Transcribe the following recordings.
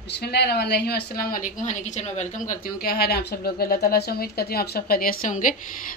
बिस्मिल्लाहिर्रहमानिर्रहीम। अस्सलाम वालेकुम। हनी किचन में वेलकम करती हूँ। क्या हाल है आप सब लोग? अल्लाह ताला से उम्मीद करती हूँ आप सब खैरियत से होंगे।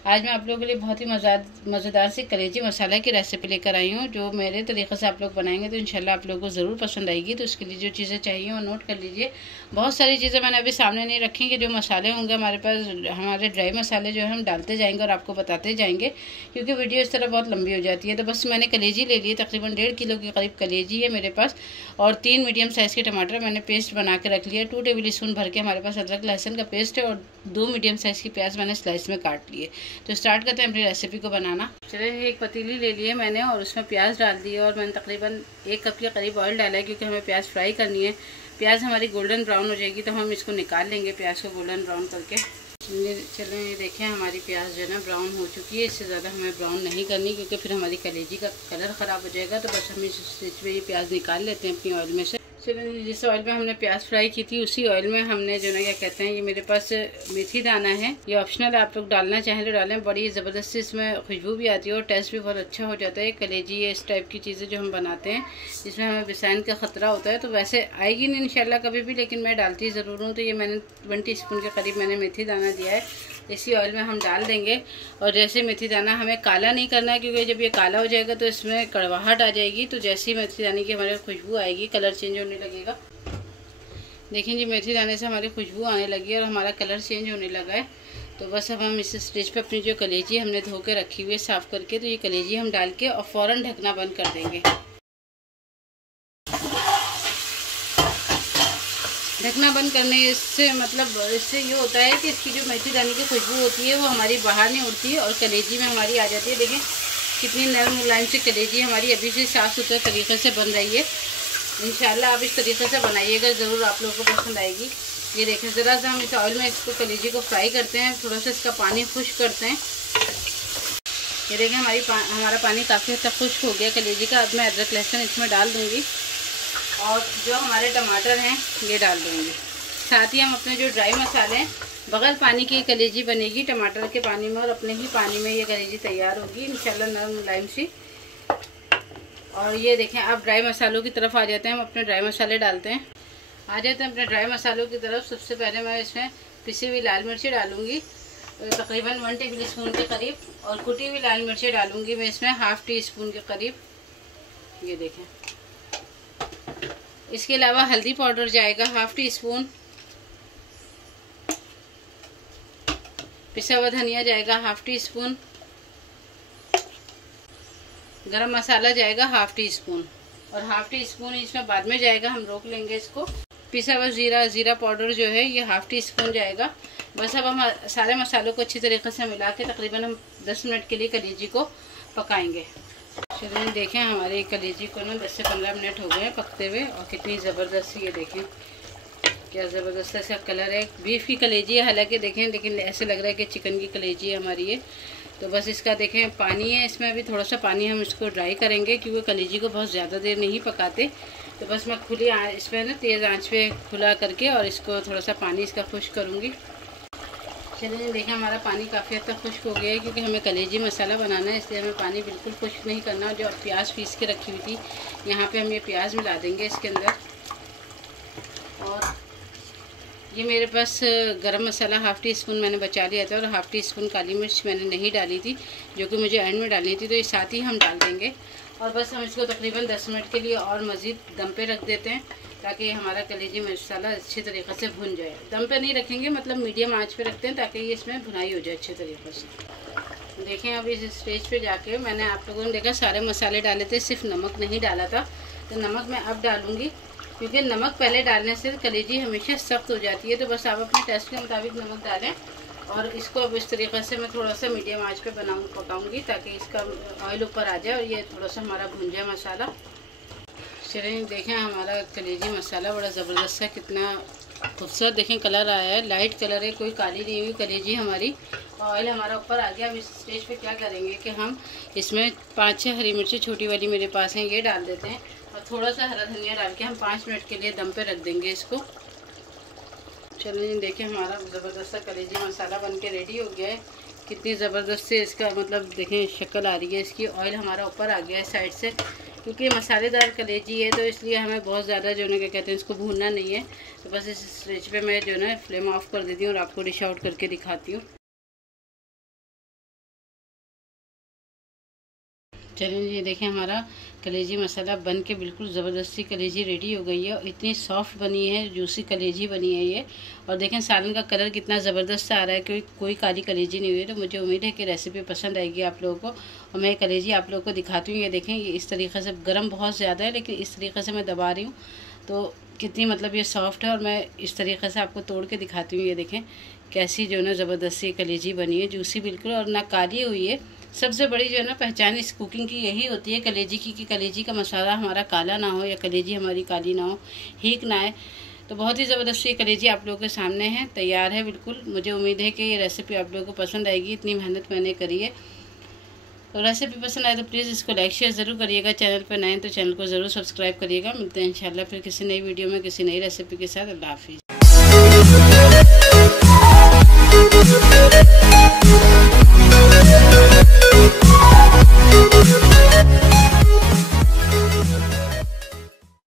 आज मैं आप लोगों के लिए बहुत ही मज़ेदार सी कलेजी मसाला की रेसिपी लेकर आई हूँ, जो मेरे तरीक़े से आप लोग बनाएंगे तो इंशाल्लाह आप लोगों को ज़रूर पसंद आएगी। तो उसके लिए जो चीज़ें चाहिए वो नोट कर लीजिए। बहुत सारी चीज़ें मैंने अभी सामने नहीं रखी कि जो मसाले होंगे हमारे पास, हमारे ड्राई मसाले जो है हम डालते जाएंगे और आपको बताते जाएंगे, क्योंकि वीडियो इस तरह बहुत लंबी हो जाती है। तो बस मैंने कलेजी ले ली है, तकरीबन 1.5 किलो के करीब कलेजी है मेरे पास, और 3 मीडियम साइज़ के टमाटर मैंने पेस्ट बना के रख लिया। 2 टेबल स्पून भर के हमारे पास अदरक लहसुन का पेस्ट है, और 2 मीडियम साइज़ की प्याज मैंने स्लाइस में काट लिए। तो स्टार्ट करते हैं अपनी रेसिपी को बनाना। चलिए, एक पतीली ले लिए मैंने और उसमें प्याज डाल दी, और मैंने तकरीबन 1 कप के करीब ऑयल डाला है, क्योंकि हमें प्याज फ्राई करनी है। प्याज हमारी गोल्डन ब्राउन हो जाएगी तो हम इसको निकाल लेंगे, प्याज को गोल्डन ब्राउन करके। चलें, ये देखें हमारी प्याज जो है ना ब्राउन हो चुकी है। इससे ज़्यादा हमें ब्राउन नहीं करनी, क्योंकि फिर हमारी कलेजी का कलर ख़राब हो जाएगा। तो बस हम इस स्टेज पे ये प्याज निकाल लेते हैं अपनी ऑयल में से। चलिए, जिस ऑयल में हमने प्याज फ्राई की थी उसी ऑयल में हमने जो ना क्या कहते हैं, ये मेरे पास मेथी दाना है। ये ऑप्शनल है, आप लोग डालना चाहें तो डालें। बड़ी ज़बरदस्ती इसमें खुशबू भी आती है और टेस्ट भी बहुत अच्छा हो जाता है। कलेजी ये इस टाइप की चीज़ें जो हम बनाते हैं जिसमें हमें बिसाइन का ख़तरा होता है, तो वैसे आएगी नहीं इंशाल्लाह कभी भी, लेकिन मैं डालती ज़रूर हूँ। तो ये मैंने 1 टीस्पून के करीब मैंने मेथी दाना दिया है, इसी ऑयल में हम डाल देंगे। और जैसे मेथी दाना हमें काला नहीं करना है, क्योंकि जब ये काला हो जाएगा तो इसमें कड़वाहट आ जाएगी। तो जैसे ही मेथी दाने की हमारे खुशबू आएगी, कलर चेंज होने लगेगा। देखें जी, मेथी दाने से हमारी खुशबू आने लगी है और हमारा कलर चेंज होने लगा है। तो बस अब हम इस स्टेज पे अपनी जो कलेजी हमने धो के रखी हुई है साफ़ करके, तो ये कलेजी हम डाल के और फ़ौरन ढकना बंद कर देंगे। ढकना बंद करने से मतलब इससे ये होता है कि इसकी जो मेथी दाने की खुशबू होती है वो हमारी बाहर नहीं उड़ती है और कलेजी में हमारी आ जाती है। देखें कितनी नरम मुलायम से कलेजी हमारी अभी से साफ़ सुथरे तरीके से बन रही है। इंशाल्लाह आप इस तरीके से बनाइएगा, ज़रूर आप लोगों को पसंद आएगी। ये देखें, ज़रा सा हम इस ऑयल में इसको कलेजी को फ्राई करते हैं, थोड़ा सा इसका पानी खुश्क करते हैं। ये देखें हमारा पानी काफ़ी हद तक खुश्क हो गया कलेजी का। अब मैं अदरक लहसुन इसमें डाल दूँगी और जो हमारे टमाटर हैं ये डाल दूँगी। साथ ही हम अपने जो ड्राई मसाले हैं, बगैर पानी की कलेजी बनेगी, टमाटर के पानी में और अपने ही पानी में ये कलेजी तैयार होगी इंशाल्लाह, नरम मुलायम सी। और ये देखें, अब ड्राई मसालों की तरफ आ जाते हैं। हम अपने ड्राई मसाले डालते हैं। आ जाते हैं अपने ड्राई मसालों की तरफ। सबसे पहले मैं इसमें पिसी हुई लाल मिर्ची डालूँगी, तकरीबन 1 टेबल स्पून के करीब, और कुटी हुई लाल मिर्ची डालूँगी मैं इसमें 1/2 टीस्पून के करीब। ये देखें, इसके अलावा हल्दी पाउडर जाएगा 1/2 टीस्पून, पिसा हुआ धनिया जाएगा 1/2 टीस्पून, गरम मसाला जाएगा 1/2 टीस्पून, और 1/2 टीस्पून इसमें बाद में जाएगा, हम रोक लेंगे इसको। पिसा हुआ जीरा पाउडर जो है ये 1/2 टीस्पून जाएगा। बस अब हम सारे मसालों को अच्छी तरीके से मिला के तकरीबन हम 10 मिनट के लिए कलेजी को पकाएंगे। चलिए, देखें हमारे कलेजी को ना 10 से 15 मिनट हो गए हैं पकते हुए, और कितनी ज़बरदस्त, ये देखें क्या ज़बरदस्त इसका कलर है। बीफ की कलेजी है हालांकि, देखें, लेकिन ऐसे लग रहा है कि चिकन की कलेजी है हमारी ये। तो बस इसका देखें पानी है इसमें, अभी थोड़ा सा पानी हम इसको ड्राई करेंगे, क्योंकि कलेजी को बहुत ज़्यादा देर नहीं पकाते। तो बस मैं खुली इस पर ना तेज़ आंच पे खुला करके और इसको थोड़ा सा पानी इसका खुश्क करूँगी। चलिए, देखें हमारा पानी काफ़ी हद तक खुश्क हो गया है, क्योंकि हमें कलेजी मसाला बनाना है, इसलिए हमें पानी बिल्कुल खुश्क नहीं करना। जो प्याज पीस के रखी हुई थी, यहाँ पे हम ये प्याज मिला देंगे इसके अंदर। और ये मेरे पास गरम मसाला 1/2 टीस्पून मैंने बचा लिया था, और 1/2 टीस्पून काली मिर्च मैंने नहीं डाली थी, जो कि मुझे एंड में डालनी थी, तो ये साथ ही हम डाल देंगे। और बस हम इसको तकरीबन 10 मिनट के लिए और मज़ीद दम पे रख देते हैं, ताकि हमारा कलेजी मसाला अच्छे तरीक़े से भुन जाए। दम पे नहीं रखेंगे, मतलब मीडियम आंच पे रखते हैं, ताकि ये इसमें भुनाई हो जाए अच्छे तरीक़े से। देखें, अब इस स्टेज पे जाके मैंने आप लोगों ने देखा सारे मसाले डाले थे, सिर्फ नमक नहीं डाला था। तो नमक मैं अब डालूँगी, क्योंकि नमक पहले डालने से कलेजी हमेशा सख्त हो जाती है। तो बस आप अपने टेस्ट के मुताबिक नमक डालें, और इसको अब इस तरीके से मैं थोड़ा सा मीडियम आंच पे पकाऊंगी, ताकि इसका ऑयल ऊपर आ जाए और ये थोड़ा सा हमारा भुन जाए मसाला। चलिए, देखें हमारा कलेजी मसाला बड़ा ज़बरदस्त है, कितना खूबसूरत देखें कलर आया है, लाइट कलर है, कोई काली नहीं हुई कलेजी हमारी। ऑयल हमारा ऊपर आ गया। अब इस स्टेज पे क्या करेंगे कि हम इसमें 5-6 हरी मिर्ची छोटी वाली मेरे पास हैं, ये डाल देते हैं, और थोड़ा सा हरा धनिया डाल के हम 5 मिनट के लिए दम पे रख देंगे इसको। चलिए, देखें हमारा ज़बरदस्त कलेजी मसाला बन के रेडी हो गया है। कितनी ज़बरदस्त से इसका मतलब देखें शक्ल आ रही है इसकी। ऑयल हमारा ऊपर आ गया है साइड से, क्योंकि मसालेदार कलेजी है तो इसलिए हमें बहुत ज़्यादा जो है क्या कहते हैं इसको भूनना नहीं है। तो बस इस स्टेज पे मैं जो है ना फ्लेम ऑफ कर देती हूँ और आपको डिश आउट करके दिखाती हूँ। चलिए ये देखें हमारा कलेजी मसाला बन के बिल्कुल ज़बरदस्ती कलेजी रेडी हो गई है और इतनी सॉफ्ट बनी है, जूसी कलेजी बनी है ये। और देखें सालन का कलर कितना ज़बरदस्त आ रहा है, कोई काली कलेजी नहीं हुई है। तो मुझे उम्मीद है कि रेसिपी पसंद आएगी आप लोगों को। और मैं कलेजी आप लोगों को दिखाती हूँ। ये देखें ये इस तरीके से, गर्म बहुत ज़्यादा है लेकिन इस तरीके से मैं दबा रही हूँ तो कितनी मतलब ये सॉफ्ट है। और मैं इस तरीके से आपको तोड़ के दिखाती हूँ। ये देखें कैसी जो है ना ज़बरदस्ती कलेजी बनी है, जूसी बिल्कुल, और ना काली हुई है। सबसे बड़ी जो है ना पहचान इस कुकिंग की यही होती है कलेजी की, कि कलेजी का मसाला हमारा काला ना हो या कलेजी हमारी काली ना हो, हीक ना आए। तो बहुत ही ज़बरदस्त ये कलेजी आप लोगों के सामने है, तैयार है बिल्कुल। मुझे उम्मीद है कि ये रेसिपी आप लोगों को पसंद आएगी, इतनी मेहनत मैंने करी है। तो रेसिपी पसंद आए तो प्लीज़ इसको लाइक शेयर ज़रूर करिएगा। चैनल पर नए हैं तो चैनल को ज़रूर सब्सक्राइब करिएगा। मिलते हैं इंशाल्लाह फिर किसी नई वीडियो में किसी नई रेसिपी के साथ। अल्लाह हाफिज़।